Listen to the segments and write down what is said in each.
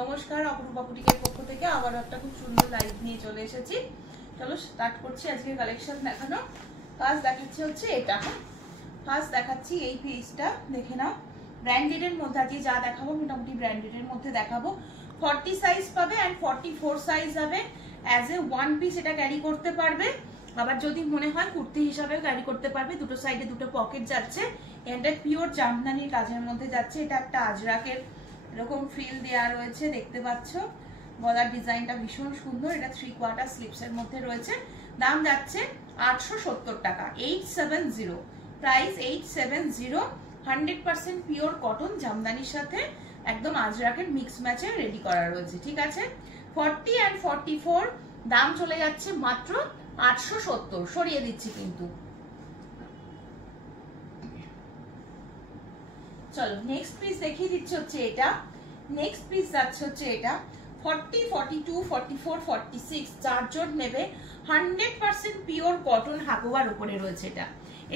নমস্কার, অপরূপা বুটিকের পক্ষ থেকে আবার একটা খুব সুন্দর লাইভ নিয়ে চলে এসেছি। চলো স্টার্ট করছি আজকে কালেকশন দেখানো। ফার্স্ট দেখাচ্ছি হচ্ছে এটা। ফার্স্ট দেখাচ্ছি এই পিসটা, দেখে নাও। ব্র্যান্ডেড এর মধ্যে আজকে যা দেখাবো মোটামুটি ব্র্যান্ডেড এর মধ্যে দেখাবো। 40 সাইজ পাবে এন্ড 44 সাইজ হবে। অ্যাজ এ ওয়ান পিস এটা ক্যারি করতে পারবে, আবার যদি মনে হয় কুর্তি হিসাবে ক্যারি করতে পারবে। দুটো সাইডে দুটো পকেট যাচ্ছে, এটা পিওর জামদানির কাজের মধ্যে যাচ্ছে। এটা একটা আজরাকের এরকম ফিল দেওয়া রয়েছে, দেখতে পাচ্ছ। গলার ডিজাইনটা ভীষণ সুন্দর। এটা 3/4 স্লিপস এর মধ্যে রয়েছে। দাম যাচ্ছে 870 টাকা, 870, প্রাইস 870। 100% পিওর কটন জামদানির সাথে একদম আজরাকের মিক্স ম্যাচে রেডি করা রয়েছে, ঠিক আছে। 40 and 44 দাম চলে যাচ্ছে মাত্র 870। সরিয়ে দিচ্ছি কিন্তু। চলো নেক্সট পিস দেখিয়ে দিচ্ছি হচ্ছে এটা। নেক্সট পিস যাচ্ছে হচ্ছে এটা 40, 42, 44, 46 চারজন নেবে। 100% পিওর কটন হাকোবার উপরে রয়েছে এটা।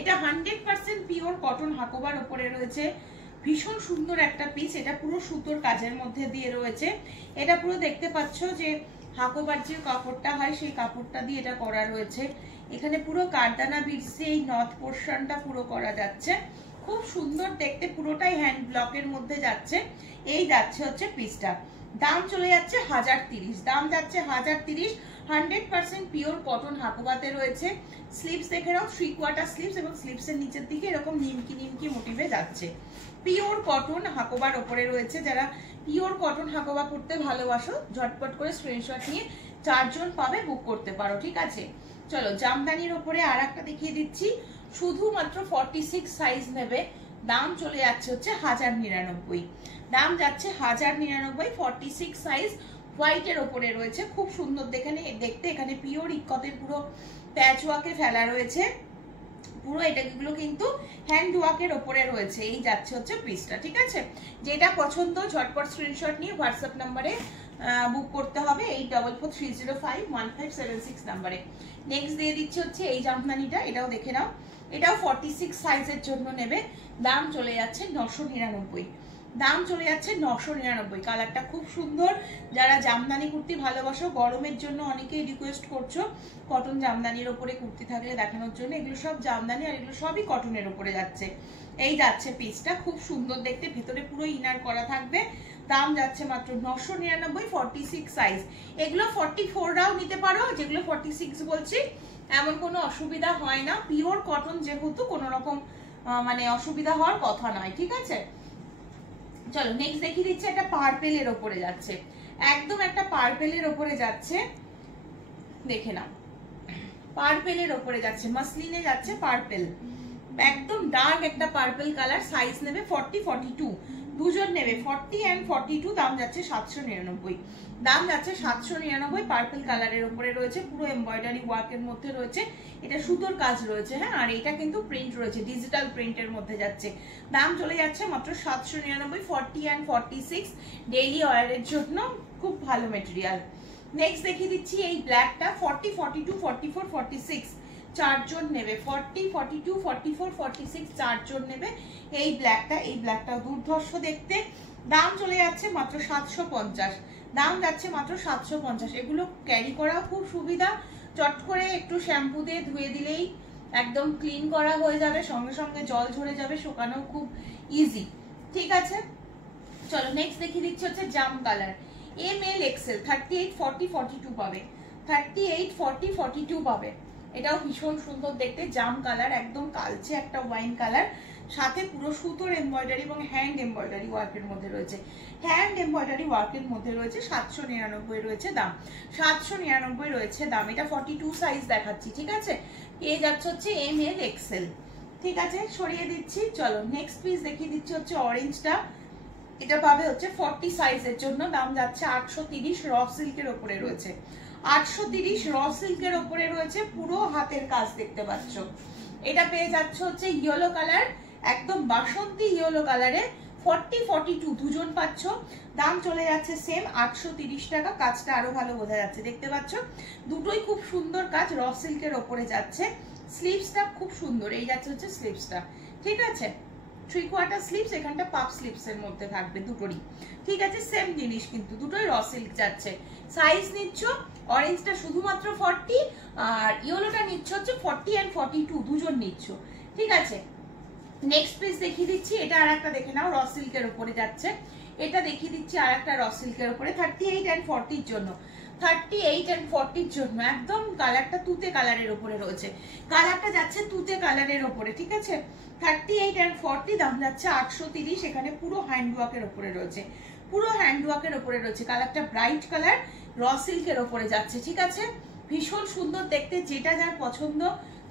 এটা 100% পিওর কটন হাকোবার উপরে রয়েছে। ভীষণ সুন্দর একটা পিস। এটা পুরো সুতোর কাজের মধ্যে দিয়ে রয়েছে। এটা পুরো দেখতে পাচ্ছ যে হাকোবার যে কাপড়টা হয় সেই কাপড়টা দিয়ে এটা করা রয়েছে। এখানে পুরো কারদানা বিটস দিয়ে এই নর্থ পোর্শনটা পুরো করা যাচ্ছে। খুব সুন্দর দেখতে, পুরোটাই হ্যান্ড ব্লকের মধ্যে যাচ্ছে। এই যাচ্ছে হচ্ছে পিসটা। দাম চলে যাচ্ছে 1030। দাম যাচ্ছে 1030। 100% পিওর কটন হাকোবাতে রয়েছে। স্লিভস দেখে নাও, 3/4 স্লিভস এবং স্লিভসের নিচের দিকে এরকম নিমকি নিমকি মোটিভে যাচ্ছে। পিওর কটন হাকোবার ওপরে রয়েছে। যারা পিওর কটন হাকোবা পড়তে ভালোবাসো ঝটপট করে স্ক্রিনশট নিয়ে চারজন পাবে, বুক করতে পারো, ঠিক আছে। চলো জামদানির ওপরে আর একটা দেখিয়ে দিচ্ছি। শুধুমাত্র 46 সাইজ নেবে। দাম চলে যাচ্ছে হচ্ছে 1099। দাম যাচ্ছে 1099। 46 সাইজ হোয়াইটের ওপরে রয়েছে। খুব সুন্দর দেখতে। এখানে পিওর ইকতের পুরো প্যাচ ওয়ার্কে ফেলা রয়েছে। পুরো এটাগুলো কিন্তু হ্যান্ড ওয়ার্কের ওপরে রয়েছে। এই যাচ্ছে হচ্ছে পিসটা, ঠিক আছে। যেটা পছন্দ ঝটপট স্ক্রিনশট নিয়ে হোয়াটসঅ্যাপ নাম্বারে বুক করতে হবে, 8443051576 নাম্বারে। নেক্সট দিয়ে দিচ্ছি হচ্ছে এই জামদানিটা। এটাও দেখে নাও। এটাও 46 সাইজের জন্য নেবে। দাম চলে যাচ্ছে 999। দাম চলে যাচ্ছে 999। কালারটা খুব সুন্দর। যারা জামদানি কুর্তি ভালোবাসো, গরমের জন্য অনেকেই রিকোয়েস্ট করছো কটন জামদানির ওপরে কুর্তি থাকলে দেখানোর জন্য। এগুলো সব জামদানি আর এগুলো সবই কটনের ওপরে যাচ্ছে। এই যাচ্ছে পিসটা, খুব সুন্দর দেখতে। ভেতরে পুরো ইনার করা থাকবে। দাম যাচ্ছে মাত্র 999। 46 সাইজ। এগুলো 44রাও নিতে পারো, যেগুলো 46 বলছি এমন কোনো অসুবিধা হয় না। পিওর কটন যেহেতু কোনো রকম মানে অসুবিধা হওয়ার কথা নয়, ঠিক আছে। চলো নেক্সট দেখিয়ে দিচ্ছি। একটা পার্পেলের ওপরে যাচ্ছে, একদম একটা পার্পেলের ওপরে যাচ্ছে, দেখে নাও। পার্পেলের ওপরে যাচ্ছে, মাসলিনে যাচ্ছে পার্পেল, একদম ডার্ক একটা পার্পেল কালার। সাইজ নেবে 40, 42 দুজন নেবে। 40 and 42 দাম যাচ্ছে 799। দাম যাচ্ছে 799। পার্পেল কালারের উপরে রয়েছে, পুরো এমব্রয়ডারি ওয়ার্কের মধ্যে রয়েছে। এটা সুতোর কাজ রয়েছে, হ্যাঁ। আর এটা কিন্তু প্রিন্ট রয়েছে, ডিজিটাল প্রিন্টের মধ্যে যাচ্ছে। দাম চলে যাচ্ছে মাত্র 799। 40 and 46 ডেইলি ওয়্যারের জন্য খুব ভালো মেটেরিয়াল। নেক্সট দেখিয়ে দিচ্ছি এই ব্ল্যাকটা। 40, 42, 44, 46 চারজন নেবে। 40, 42, 44, 46 চারজন নেবে। এই ব্ল্যাকটা দুর্ধর্ষ দেখতে। দাম চলে যাচ্ছে মাত্র 750। দাম যাচ্ছে মাত্র 750। এগুলো ক্যারি করা খুব সুবিধা। চট করে একটু শ্যাম্পু দিয়ে ধুয়ে দিলেই একদম ক্লিন করা হয়ে যাবে, সঙ্গে সঙ্গে জল ঝরে যাবে, শুকানো খুব ইজি, ঠিক আছে। চলো নেক্সট দেখিয়ে দিচ্ছি হচ্ছে জাম কালার। ML XL 38, 40, 42 পাবে। 38, 40, 42 পাবে। এটাও ভীষণ সুন্দর দেখতে। জাম কালার, একদম কালচে একটা ওয়াইন কালার। সাথে পুরো সুতোর এমব্রয়ডারি এবং হ্যান্ড এমব্রয়ডারি ওয়ার্কের মধ্যে রয়েছে। হ্যান্ড এমব্রয়ডারি ওয়ার্কের মধ্যে রয়েছে। 799 রয়েছে দাম। 799 রয়েছে দাম। এটা 42 সাইজ দেখাচ্ছি, ঠিক আছে। পেয়ে যাচ্ছে হচ্ছে ML XL, ঠিক আছে। সরিয়ে দিচ্ছি। চলো নেক্সট পিস দেখিয়ে দিচ্ছি হচ্ছে অরেঞ্জটা। এটা পাবে হচ্ছে 40 সাইজের জন্য। দাম যাচ্ছে 830। র সিল্কের ওপরে রয়েছে। 830 র সিল্কের ওপরে রয়েছে। পুরো হাতের কাজ দেখতে পাচ্ছ। এটা পেয়ে যাচ্ছে হচ্ছে ইয়েলো কালার, একদম বাসন্তী ইয়েলো কালারে। 40, 42 দুজন পাচ্ছ। দাম চলে যাচ্ছে সেম 830 টাকা। কাজটা আরো ভালো বোঝা যাচ্ছে, দেখতে পাচ্ছ। দুটোই খুব সুন্দর কাজ, র সিল্কের ওপরে যাচ্ছে। স্লিভসটা খুব সুন্দর। এই যাচ্ছে হচ্ছে স্লিভসটা, ঠিক আছে। 3/4 স্লিভস, এখানটা পাপ স্লিভস এর মধ্যে থাকবে দুটোরই, ঠিক আছে। সেম জিনিস কিন্তু দুটোই র সিল্ক যাচ্ছে। সাইজ নিচ্ছ অরেঞ্জটা শুধুমাত্র 40 আর ইয়েলোটা নিচ্ছ হচ্ছে 40 and 42 দুজন নিচ্ছ, ঠিক আছে। নেক্সট পিস দেখিয়ে দিচ্ছি, এটা আর একটা দেখে নাও, র সিল্কের উপরে যাচ্ছে। এটা দেখিয়ে দিচ্ছি আর একটা র সিল্কের উপরে 38 and 40 এর জন্য, 38 and 40 এর জন্য একদম কালারটা তুতে কালারের উপরে রয়েছে, কালারটা যাচ্ছে তুতে কালারের উপরে, ঠিক আছে। 38 and 40 দাম যাচ্ছে 830, এখানে পুরো হ্যান্ডওয়ার্কের উপরে রয়েছে, পুরো হ্যান্ডওয়ার্কের উপরে রয়েছে, কালারটা ব্রাইট কালার র সিল্কের উপরে যাচ্ছে, ঠিক আছে। ভীষণ সুন্দর দেখতে, যেটা যার পছন্দ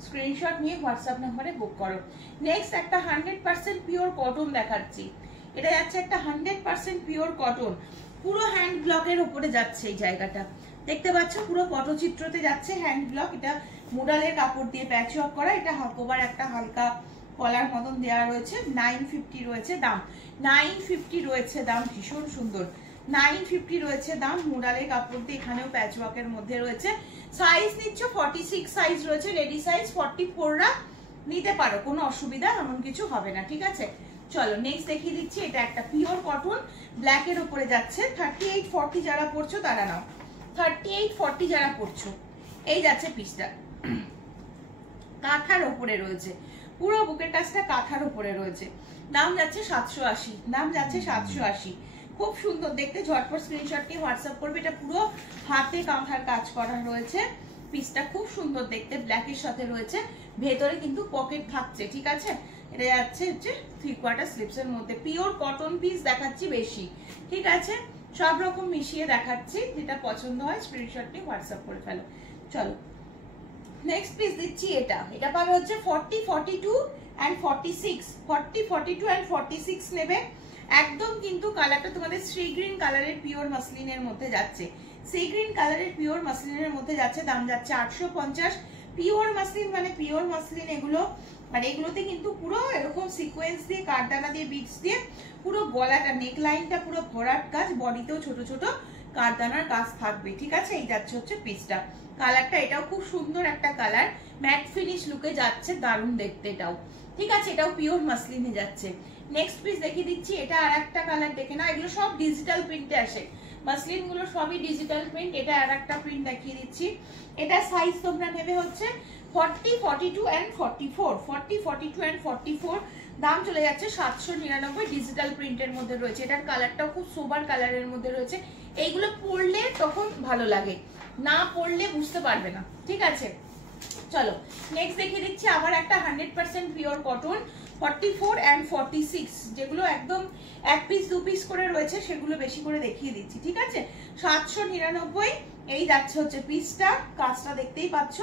স্ক্রিনশট নিয়ে হোয়াটসঅ্যাপ নম্বরে বুক করো। নেক্সট একটা 100% পিওর কটন দেখাচ্ছি, এটা যাচ্ছে একটা 100% পিওর কটন, পুরো হ্যান্ড ব্লকের উপরে যাচ্ছে এই জায়গাটা, দেখতে পাচ্ছ পুরো পটচিত্রতে যাচ্ছে হ্যান্ড ব্লক। এটা মোডালের কাপড় দিয়ে প্যাচ ওয়ার্ক করা, এটা হাকোবার একটা হালকা কলার মতন দেওয়া রয়েছে, 950 রয়েছে দাম, 950 রয়েছে দাম, ভীষণ সুন্দর, 950 রয়েছে দাম। মোডালের কাপড় দিয়ে এখানেও প্যাচ ওয়ার্কের মধ্যে রয়েছে। সাইজ নিচ্ছ 46 সাইজ রয়েছে, লেডি সাইজ 44রা নিতে পারো, কোনো অসুবিধা এমন কিছু হবে না, ঠিক আছে। চলো নেক্সট দেখিয়ে দিচ্ছি, এটা একটা পিওর কটন ব্ল্যাকের উপরে যাচ্ছে, 38-40 যারা পড়ছো তারা নাও, 38-40 যারা পড়ছো এই যাচ্ছে পিসটা, কাঁথার উপরে রয়েছে, পুরো বুকের কাছটা কাঁথার উপরে রয়েছে, দাম যাচ্ছে 780, দাম যাচ্ছে 780, খুব সুন্দর দেখতে। ঝটপট স্ক্রিনশট নিয়ে হোয়াটসঅ্যাপ করবে, এটা পুরো হাতে কাঁথার কাজ করা রয়েছে, পিসটা খুব সুন্দর দেখতে, ব্ল্যাকের সাথে রয়েছে, ভেতরে কিন্তু পকেট থাকছে, ঠিক আছে। এটা যাচ্ছে হচ্ছে 3/4 স্লিভস এর মধ্যে, পিওর কটন পিস দেখাচ্ছি বেশি, ঠিক আছে। সব রকম মিশিয়ে দেখাচ্ছি, যেটা পছন্দ হয় স্ক্রিনশট নিয়ে হোয়াটসঅ্যাপ করে ফেলো। চলো নেক্সট পিস দিচ্ছি, এটা পাবে হচ্ছে 40, 42 and 46, 40, 42 and 46 নেবে। একদম কিন্তু কালারটা তোমাদের সি গ্রিন কালারের পিওর মাসলিনের মধ্যে যাচ্ছে, সি গ্রিন কালারের পিওর মাসলিনের মধ্যে যাচ্ছে, দাম যাচ্ছে 850। পিওর মাসলিন মানে পিওর মাসলিন এগুলো, আর এগুলোতে কিন্তু পুরো এরকম সিকোয়েন্স দিয়ে কাঠদানা দিয়ে বিটস দিয়ে পুরো গলাটা নেক লাইনটা পুরো ভরাট কাজ, বডিতেও ছোট ছোট কাঠদানার কাজ থাকবে, ঠিক আছে। এই যাচ্ছে হচ্ছে পিসটা, কালারটা এটাও খুব সুন্দর একটা কালার, ম্যাট ফিনিশ লুকে যাচ্ছে, দারুণ দেখতে এটাও, ঠিক আছে। এটাও পিওর মাসলিনে যাচ্ছে। নেক্সট পিস দেখিয়ে দিচ্ছি, এটা আর একটা কালার দেখে না, এগুলো সব ডিজিটাল প্রিন্টে আসে, মাসলিন গুলো সবই ডিজিটাল প্রিন্ট। এটা আর একটা প্রিন্ট দেখিয়ে দিচ্ছি, এটা সাইজ তোমরা নেবে হচ্ছে 40, 42 and 44, 40, 42 and 44, দাম চলে যাচ্ছে 799, ডিজিটাল প্রিন্টের মধ্যে রয়েছে। এটার কালারটাও খুব সোবার কালারের মধ্যে রয়েছে, এইগুলো পরলে তখন ভালো লাগে, না পরলে বুঝতে পারবে না, ঠিক আছে। চলো নেক্সট দেখিয়ে দিচ্ছি আবার একটা 100% পিওর কটন, 44 and 46, যেগুলো একদম এক পিস দু পিস করে রয়েছে সেগুলো বেশি করে দেখিয়ে দিচ্ছি, ঠিক আছে। 799 এই যাচ্ছে হচ্ছে পিসটা, কাজটা দেখতেই পাচ্ছ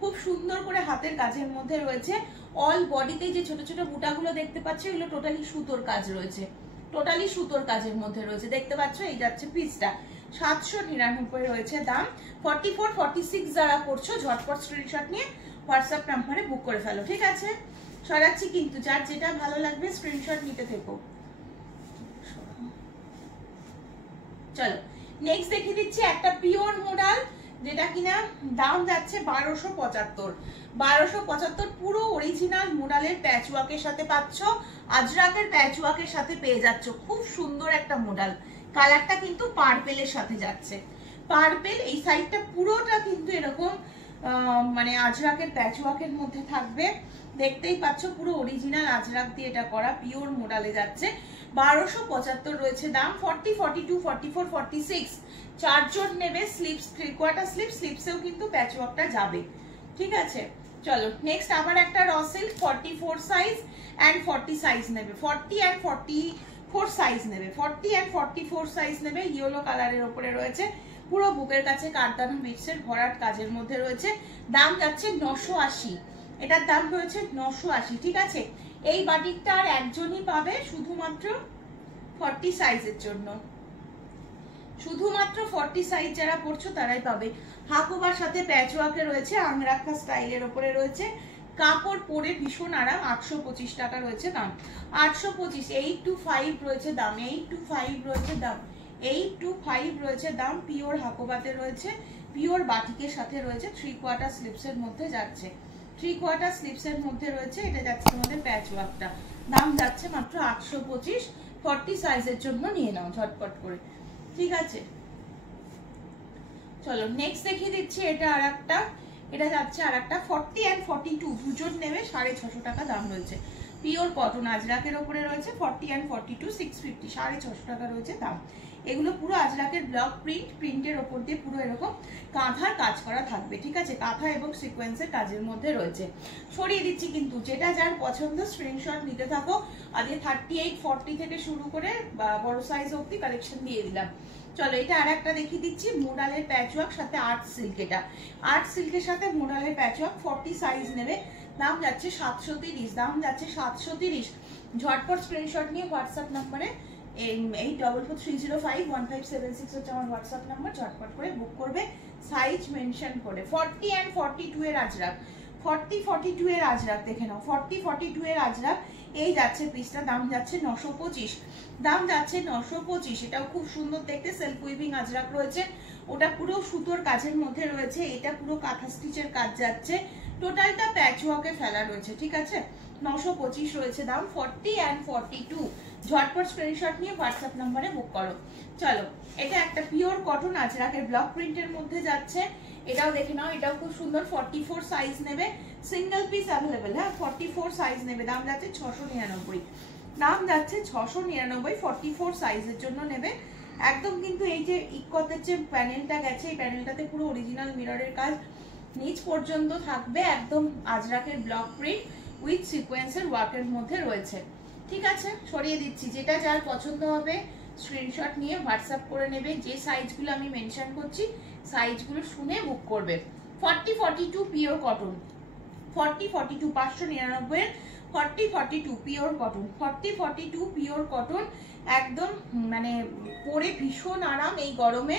খুব সুন্দর করে হাতের কাজের মধ্যে রয়েছে। অল বডিতে যে ছোট ছোট বুটাগুলো দেখতে পাচ্ছ এগুলো টোটালি সুতোর কাজ রয়েছে, টোটালি সুতোর কাজের মধ্যে রয়েছে, দেখতে পাচ্ছ। এই যাচ্ছে পিসটা, 799 রয়েছে দাম। 44, 46 যারা করছো ঝটপট স্ক্রিনশট নিয়ে হোয়াটসঅ্যাপ নাম্বারে বুক করে ফেলো, ঠিক আছে। সরাচ্ছি কিন্তু, যার যেটা ভালো লাগবে স্ক্রিনশট নিতে থেকো। চলো নেক্সট দেখিয়ে দিচ্ছি একটা পিওর মডেল, যেটা কিনা দাম যাচ্ছে 1275, 1275 পুরো অরিজিনাল মডেলের প্যাচওয়ার্কের সাথে পাচ্ছ, আজরাকের প্যাচওয়ার্কের সাথে পেয়ে যাচ্ছ, খুব সুন্দর একটা মডেল। কালারটা কিন্তু পার্পেলের সাথে যাচ্ছে, পার্পেল এই সাইডটা পুরোটা কিন্তু এরকম মানে আজরাকের প্যাচওয়ার্কের মধ্যে থাকবে, দেখতেই পাচ্ছ পুরো অরিজিনাল আজরাক দিয়ে এটা করা, পিওর মডেলে যাচ্ছে। 1275 রয়েছে দাম। 40, 42, 44, 46 চারজন নেবে। স্লিভস 3/4 স্লিভ, স্লিভসেও কিন্তু প্যাচওয়ার্কটা যাবে, ঠিক আছে। চলো নেক্সট আবার একটা raw silk 44 size and 40 size নেবে, 40 and 44 সাইজ নেবে, 40 and 44 সাইজ নেবে। ইয়েলো কালারের উপরে রয়েছে, পুরো বুকের কাছে কাঠদানা বিটসের ভরাট কাজের মধ্যে রয়েছে, দাম যাচ্ছে 980, এটার দাম রয়েছে 980, ঠিক আছে। এই বাটিকটা আর একজনই পাবে, শুধুমাত্র 40 সাইজের জন্য, শুধুমাত্র 40 সাইজ যারা পড়ছো তারাই পাবে। হাকুবার সাথে প্যাচওয়ার্কে রয়েছে, আংরাখা স্টাইলের উপরে রয়েছে, কাপড় পরে ভীষণ আরাম। 825 টাকা রয়েছে দাম, 825। 825 রয়েছে দাম, 825 রয়েছে দাম, 825 রয়েছে দাম। পিওর হাকুবাতে রয়েছে, পিওর বাটিকের সাথে রয়েছে, 3/4 স্লিভসের মধ্যে যাচ্ছে, 3/4 স্লিভসের মধ্যে রয়েছে। এটা যাচ্ছে তোমাদের প্যাচওয়ার্কটা, দাম যাচ্ছে মাত্র 825। 40 সাইজের জন্য নিয়ে নাও ঝটপট করে, ঠিক আছে। চলো নেক্সট দেখিয়ে দিচ্ছি, এটা আর একটা, এটা যাচ্ছে আর একটা 40 and 42 দুজন নেবে 650 টাকা দাম রয়েছে। পিওর কটন আজরাকের ওপরে রয়েছে 40 and 42 650, 650 টাকা রয়েছে দাম। এগুলো পুরো আজরাকের ব্লক প্রিন্ট, প্রিন্টের ওপর দিয়ে পুরো এরকম কাঁথার কাজ করা থাকবে, ঠিক আছে, কাঁথা এবং সিকোয়েন্সের কাজের মধ্যে রয়েছে। সরিয়ে দিচ্ছি কিন্তু, যেটা যার পছন্দ স্ক্রিনশট নিতে থাকো। আজকে 38 40 থেকে শুরু করে বড় সাইজ অবধি কালেকশন দিয়ে দিলাম। চলো এটা আর একটা দেখিয়ে দিচ্ছি, মোডালের প্যাচওয়ার্ক সাথে আর্ট সিল্ক। এটা আর্ট সিল্কের সাথে মোডালের প্যাচওয়ার্ক 40 সাইজ নেবে, দাম যাচ্ছে 730, দাম যাচ্ছে 730। ঝটপট স্ক্রিনশট নিয়ে হোয়াটসঅ্যাপ নাম্বারে 8443051576 হচ্ছে আমার হোয়াটসঅ্যাপ নাম্বার, ঝটপট করে বুক করবে সাইজ মেনশন করে। 40 and 42 এর আজরাক, 40 42 এর আজরাক দেখে নাও, 40 42 এর আজরাক এই যাচ্ছে পিসটা, দাম যাচ্ছে 925, দাম যাচ্ছে 925। এটাও খুব সুন্দর দেখতে, সেলফ উইভিং আজরাক রয়েছে, ওটা পুরো সুতোর কাজের মধ্যে রয়েছে, এটা পুরো কাঁথা স্টিচের কাজ যাচ্ছে, টোটালটা প্যাচওয়ার্কে ফেলা রয়েছে, ঠিক আছে। 925 রয়েছে দাম, 40 and 42। ঝটপট স্ক্রিনশট নিয়ে হোয়াটসঅ্যাপ নাম্বারে বুক করো। চলো এটা একটা পিওর কটন আজরাকের ব্লক প্রিন্টের মধ্যে যাচ্ছে, এটাও দেখে নাও, এটাও খুব সুন্দর। 44 সাইজ নেবে, সিঙ্গেল পিস অ্যাভেলেবেল, হ্যাঁ 44 সাইজ নেবে, দাম যাচ্ছে 699, দাম যাচ্ছে 699। 44 সাইজের জন্য নেবে একদম। কিন্তু এই যে ইকতের যে প্যানেলটা গেছে, এই প্যানেলটাতে পুরো অরিজিনাল মিররের কাজ নিচ পর্যন্ত থাকবে, একদম আজরাকের ব্লক প্রিন্ট উইথ সিকোয়েন্সের ওয়ার্কের মধ্যে রয়েছে, ঠিক আছে। সরিয়ে দিচ্ছি, যেটা যার পছন্দ হবে স্ক্রিনশট নিয়ে হোয়াটসঅ্যাপ করে নেবে। যে সাইজগুলো আমি মেনশন করছি সাইজগুলো শুনে বুক করবে। 40 42 পিওর কটন, 40 42 599 এর 40 42 পিওর কটন, 40 42 পিওর কটন, একদম মানে পরে ভীষণ আরাম এই গরমে।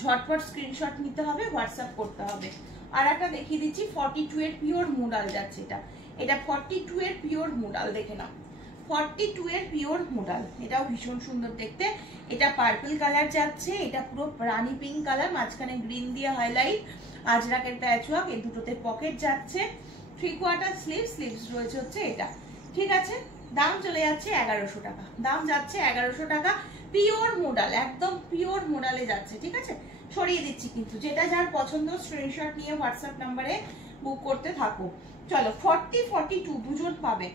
ঝটপট স্ক্রিনশট নিতে হবে, হোয়াটসঅ্যাপ করতে হবে। আর একটা দেখিয়ে দিচ্ছি 42 এর পিওর মোডাল যাচ্ছে, এটা 42 এর পিওর মোডাল দেখে নাও, 42 এর পিওর মোডাল, এটাও ভীষণ সুন্দর দেখতে। এটা পার্পল কালার যাচ্ছে, এটা পুরো রানী পিঙ্ক কালার, মাঝখানে গ্রিন দিয়ে হাইলাইট, আজরাকের প্যাচওয়ার্ক, এই দুটোতে পকেট যাচ্ছে, 3/4 স্লিভস রয়েছে হচ্ছে এটা, ঠিক আছে। দাম চলে যাচ্ছে 1100 টাকা, দাম যাচ্ছে 1100 টাকা। পিওর মোডাল, একদম পিওর মোডালে যাচ্ছে, ঠিক আছে। সরিয়ে দিচ্ছি কিন্তু, যেটা যার পছন্দ স্ক্রিনশট নিয়ে হোয়াটসঅ্যাপ নাম্বারে বুক করতে থাকো। চলো 40 42 দুজন পাবে,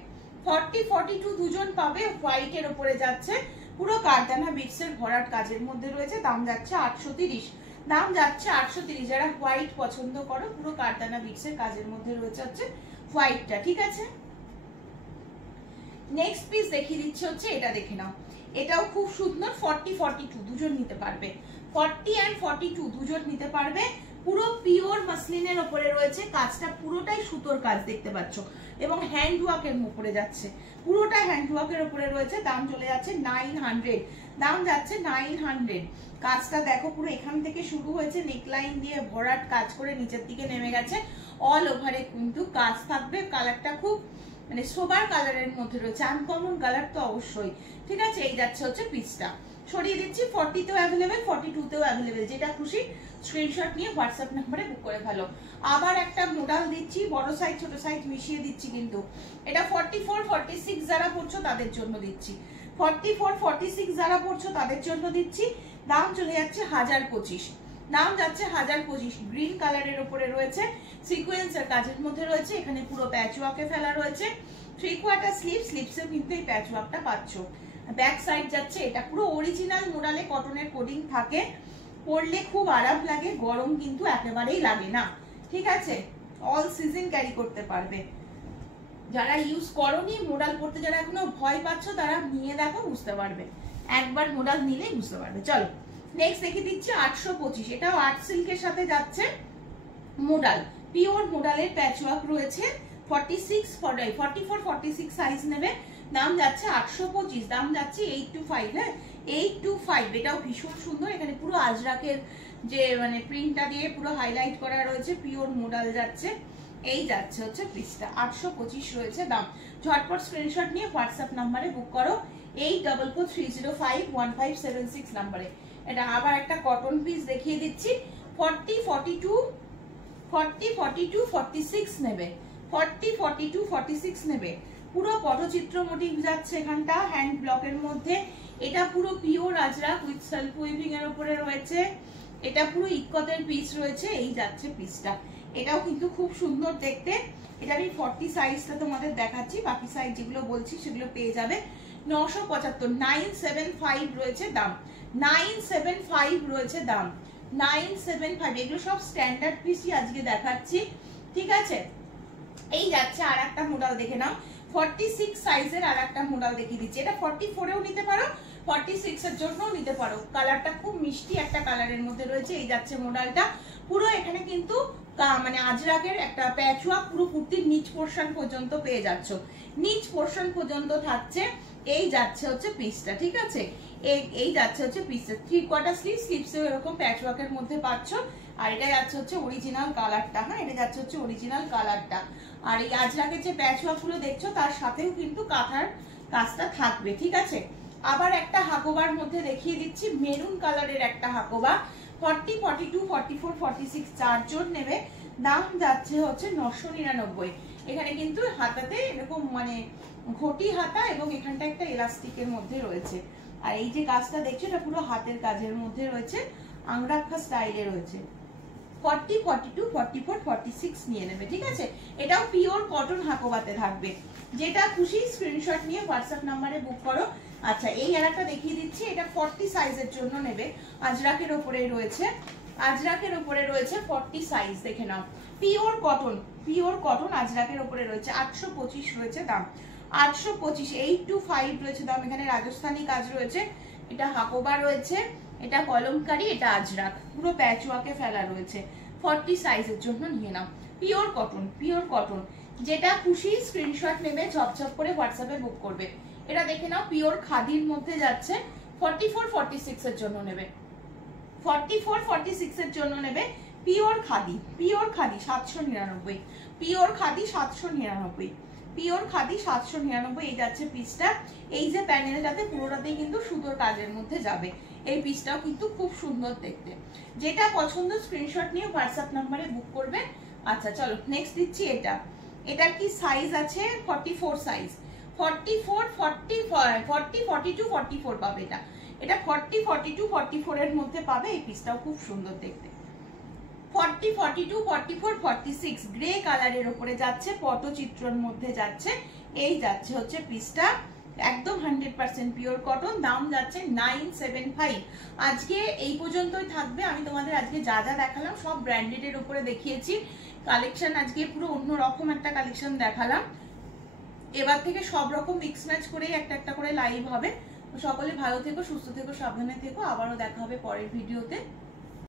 40 42 দুজন পাবে। হোয়াইটের উপরে যাচ্ছে, পুরো কারদানা বিটসের ভরাট কাজের মধ্যে রয়েছে, দাম যাচ্ছে 830, দাম যাচ্ছে 830। যারা হোয়াইট পছন্দ করো, পুরো কারদানা বিটসের কাজের মধ্যে রয়েছে হচ্ছে হোয়াইটটা, ঠিক আছে। নেক্সট পিস দেখিয়ে দিচ্ছে হচ্ছে এটা, দেখে নাও, এটাও খুব সুন্দর। 40 42 দুজন নিতে পারবে, 40 and 42 দুজন নিতে পারবে। পুরো পিওর মাসলিনের উপরে রয়েছে, কাজটা পুরোটাই সুতোর কাজ দেখতে পাচ্ছ, এবং হ্যান্ড ওয়ার্কের উপরে যাচ্ছে, পুরোটা হ্যান্ড ওয়ার্কের উপরে রয়েছে। দাম চলে যাচ্ছে 900, দাম যাচ্ছে 900। কাজটা দেখো, পুরো এখান থেকে শুরু হয়েছে, নেকলাইন দিয়ে ভরাট কাজ করে নিচের দিকে নেমে গেছে, অল ওভারে কিন্তু কাজ থাকবে। কালারটা খুব মানে সোবার কালারের মধ্যে রয়েছে, আনকমন কালার তো অবশ্যই, ঠিক আছে। এই যাচ্ছে হচ্ছে পিসটা, সরিয়ে দিচ্ছি। 40 তেও অ্যাভেলেবেল, 42 তেও অ্যাভেলেবেল, যেটা খুশি স্ক্রিনশট নিয়ে হোয়াটসঅ্যাপ নাম্বারে বুক করে ফেলো। আবার একটা মোডাল দিচ্ছি, বড় সাইজ ছোট সাইজ মিশিয়ে দিচ্ছি কিন্তু। এটা 44 46 যারা পড়ছো তাদের জন্য দিচ্ছি, 44 46 যারা পড়ছো তাদের জন্য দিচ্ছি। দাম চলে যাচ্ছে 1025, দাম যাচ্ছে 1025। গ্রিন কালারের উপরে রয়েছে, সিকোয়েন্সের কাজের মধ্যে রয়েছে, এখানে পুরো প্যাচওয়ার্কে ফেলা রয়েছে। 3/4 স্লিভসেও কিন্তু এই প্যাচওয়ার্কটা পাচ্ছ। ব্যাক সাইড যাচ্ছে, এটা পুরো অরিজিনাল মোডালে কটনের কোডিং থাকে, পরলে খুব আরাম লাগে, গরম কিন্তু একেবারেই লাগে না, ঠিক আছে। অল সিজন ক্যারি করতে পারবে। যারা ইউজ করনি মোডাল পরতে, যারা এখনো ভয় পাচ্ছ, তারা নিয়ে দেখো, বুঝতে পারবে, একবার মোডাল নিলেই বুঝতে পারবে। চলো নেক্সট দেখিয়ে দিচ্ছি 825, এটাও আর্ট সিল্কের সাথে যাচ্ছে মোডাল, পিওর মোডালের প্যাচওয়ার্ক রয়েছে। 44 46 সাইজ নেবে, দাম যাচ্ছে 825, দাম যাচ্ছে 825, হ্যাঁ 825। এটাও ভীষণ সুন্দর, এখানে পুরো আজরাকের যে মানে প্রিন্টটা দিয়ে পুরো হাইলাইট করা রয়েছে, পিওর মোডাল যাচ্ছে। এই যাচ্ছে হচ্ছে পিসটা, 825 রয়েছে দাম। ঝটপট স্ক্রিনশট নিয়ে হোয়াটসঅ্যাপ নাম্বারে বুক করো, 8443051576 নাম্বারে। এটা আবার একটা কটন পিস দেখিয়ে দিচ্ছি। 40 42 46 নেবে, 40 42 46 নেবে, পুরো পটচিত্র মোটিভ যাচ্ছে এখানটা হ্যান্ড ব্লকের মধ্যে। এটা পুরো pure Ajrak with self weaving এর উপরে রয়েছে। এটা পুরো ইক্কতের পিস রয়েছে, এই যাচ্ছে পিসটা। এটাও কিন্তু খুব সুন্দর দেখতে। এটা আমি 40 সাইজটা তোমাদের দেখাচ্ছি, বাকি সাইজ যেগুলো বলছি সেগুলো পেয়ে যাবে। 975 975 রয়েছে দাম, 975 রয়েছে দাম, 975। এগুলো সব স্ট্যান্ডার্ড পিসই আজকে দেখাচ্ছি, ঠিক আছে। এই যাচ্ছে আর একটা মডেল দেখে নাও, 46 সাইজের আর একটা মডেল দেখিয়ে দিচ্ছি। এটা 44 এও নিতে পারো, 46 এর জন্যও নিতে পারো। কালারটা খুব মিষ্টি একটা কালারের মধ্যে রয়েছে। এই যাচ্ছে মডেলটা। পুরো এখানে কিন্তু মানে আজরাকের একটা প্যাচওয়ার্ক পুরো কুর্তির নিচ পোর্শন পর্যন্ত পেয়ে যাচ্ছ, নিচ পোর্শন পর্যন্ত থাকছে। এই যাচ্ছে হচ্ছে পিসটা, ঠিক আছে। এই যাচ্ছে হচ্ছে পিসটা 3/4 স্লিভ, স্লিভসেও এরকম প্যাচওয়ার্কের মধ্যে পাচ্ছ। আর এটা যাচ্ছে হচ্ছে অরিজিনাল কালারটা, হ্যাঁ এটা যাচ্ছে হচ্ছে অরিজিনাল কালারটা। আর এই আজরাকের যে প্যাচওয়ার্ক গুলো দেখছো তার সাথেও কিন্তু কাঁথার কাজটা থাকবে, ঠিক আছে। আবার একটা হাকোবার মধ্যে দেখিয়ে দিচ্ছি, মেরুন কালারের একটা হাকোবা, 40, 42, 44, 46 চারজন নেবে। দাম যাচ্ছে হচ্ছে 999। এখানে কিন্তু হাতাতে এরকম মানে ঘটি হাতা এবং এখানটা একটা এলাস্টিকের মধ্যে রয়েছে। আর এই যে কাজটা দেখছো এটা পুরো হাতের কাজের মধ্যে রয়েছে, আংরাক্ষা স্টাইলে রয়েছে। 40, 42, 44, 46 নিয়ে নেবে, ঠিক আছে। এটাও পিওর কটন হাকোবাতে থাকবে। যেটা খুশি স্ক্রিনশট নিয়ে হোয়াটসঅ্যাপ নাম্বারে বুক করো। আচ্ছা এই আরেকটা দেখিয়ে দিচ্ছি, এটা 40 সাইজের জন্য নেবে। আজরাকের উপরে রয়েছে, আজরাকের উপরে রয়েছে 40 সাইজ, দেখে নাও। পিওর কটন, পিওর কটন আজরাকের উপরে রয়েছে। 825 রয়েছে দাম, 825। 825 রয়েছে দাম। এখানে রাজস্থানী কাজ রয়েছে, এটা হাকোবা রয়েছে, এটা কলমকারি, এটা আজরাক, পুরো প্যাচওয়ার্কে ফেলা রয়েছে। 40 সাইজের জন্য নিয়ে নাও। Pure cotton, pure cotton. যেটা খুশি স্ক্রিনশট নেবে, ঝপঝপ করে হোয়াটসঅ্যাপে বুক করবে। এটা দেখে নাও, পিওর খাদির মধ্যে যাচ্ছে। 44, 46 এর জন্য নেবে, 44, 46 এর জন্য নেবে। Pure khadi, pure khadi 799, pure khadi 799, pure khadi 799। এই যাচ্ছে পিসটা। এই যে প্যানেলটাতে পুরোটাতেই কিন্তু সুতোর কাজের মধ্যে যাবে। এই পিসটাও কিন্তু খুব সুন্দর দেখতে। যেটা পছন্দ স্ক্রিনশট নিয়ে হোয়াটসঅ্যাপ নাম্বারে বুক করবে। আচ্ছা চলো নেক্সট দিচ্ছি এটা। এটার কি সাইজ আছে? 44 সাইজ, 44, 40, 40, 42, 44 পাবে এটা। এটা 40, 42, 44 এর মধ্যে পাবে। এই পিসটাও খুব সুন্দর দেখতে। 40, 42, 44, 46 গ্রে কালারের উপরে যাচ্ছে, পটচিত্রের মধ্যে যাচ্ছে। এই যাচ্ছে হচ্ছে পিসটা, একদম 100% পিওর কটন। দাম যাচ্ছে 975। আজকে এই পর্যন্তই থাকবে। আমি তোমাদের আজকে যা যা দেখালাম সব ব্র্যান্ডেড এর উপরে দেখিয়েছি। কালেকশন আজকে পুরো অন্যরকম একটা কালেকশন দেখালাম। এবার থেকে সব রকম মিক্স ম্যাচ করেই একটা একটা করে লাইভ হবে। সকলে ভালো থেকো, সুস্থ থেকো, সাবধানে থেকো। আবারও দেখা হবে পরের ভিডিওতে।